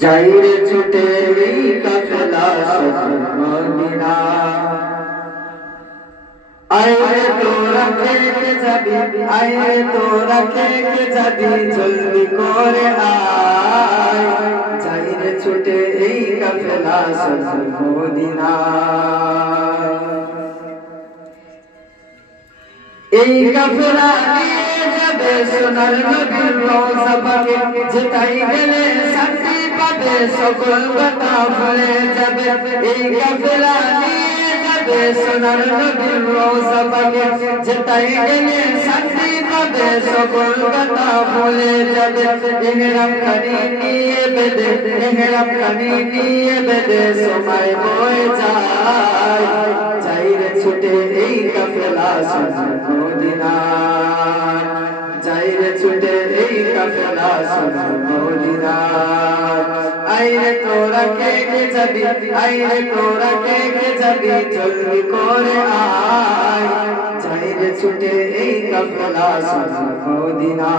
जाइरे छुटे काफिला मदीना आए तो रखे के जाबी आए तो रखे के जाबी जल्दी करे आए जाइरे छुटे काफिला मदीना এই কাফেলা নিয়ে যাবে সোনার নবীর রওজা পাকে যেটাই গেলে শান্তি পাবে সকল কথা ভুলে যাবে এই কাফেলা নিয়ে যাবে সোনার নবীর রওজা পাকে যেটাই গেলে শান্তি পাবে সকল কথা ভুলে যাবে ইহরাম খানি নিয়ে বেঁধে ইহরাম খানি নিয়ে বেঁধে সময় বয়ে যায় যাইরে ছুটে এই কাফেলা মদিনা যাইরে ছুটে এই কাফেলা মদিনা আইরে তোরা কে যাবি আইরে তোরা কে যাবি জলদি করে আয় যাইরে ছুটে এই কাফেলা মদিনা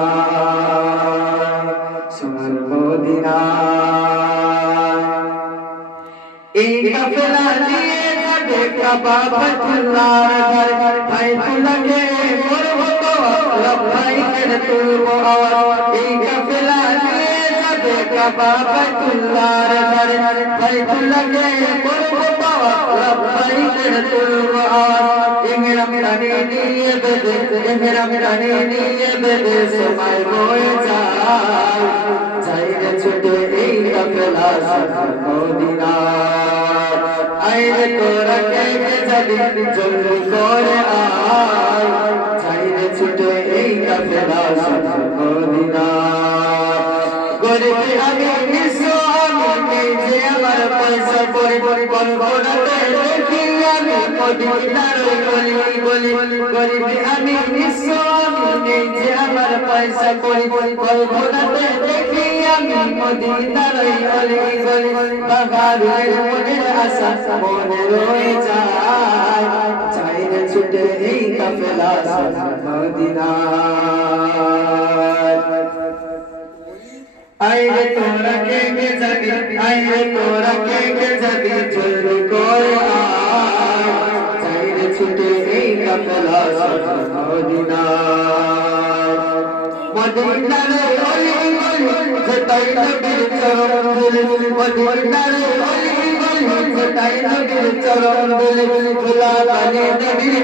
সোনার মদিনা এই কাফেলা নিয়ে কাবা বাইতুল্লাহ ঘর বাইতুল্লাহকে করব তো লব্বাইকের তুলব আওয়াজ এই কাফেলা নিয়ে যাবে কাবা বাইতুল্লাহ ঘর বাইতুল্লাহকে করব তো লব্বাইকের তুলব আওয়াজ ইহরাম টানি নিয়ে বেঁধে ইহরাম টানি নিয়ে বেঁধে সময় বয়ে যায় যাইরে ছুটে এই কাফেলা মদিনা আইরে তোরা কে যাবি জলদি করে আয় যাইরে ছুটে এই কাফেলা মদিনা গরিব আমি নিঃস্ব আমি যে আমার পয়সা পরি বলবনাতে দেখি আমি মদিনার গলি গলি গরিব আমি নিঃস্ব আমি যে আমার পয়সা পরি বলবনাতে দেখি আমি মদিনার গলি গলি বাগানের মনের আশা মনে রয়ে যায় যাইরে ছুটে এই কাফেলা মদিনা আইরে তোরা কে যাবি আইরে তোরা কে যাবি জলদি করে আয় যাইরে ছুটে এই কাফেলা মদিনা মদিনার অলি গলি যেটাই নবীর চরণ ধুলি মদিনার অলি গলি যেটাই নবীর চরণ ধুলি ধুলা পানি নবীর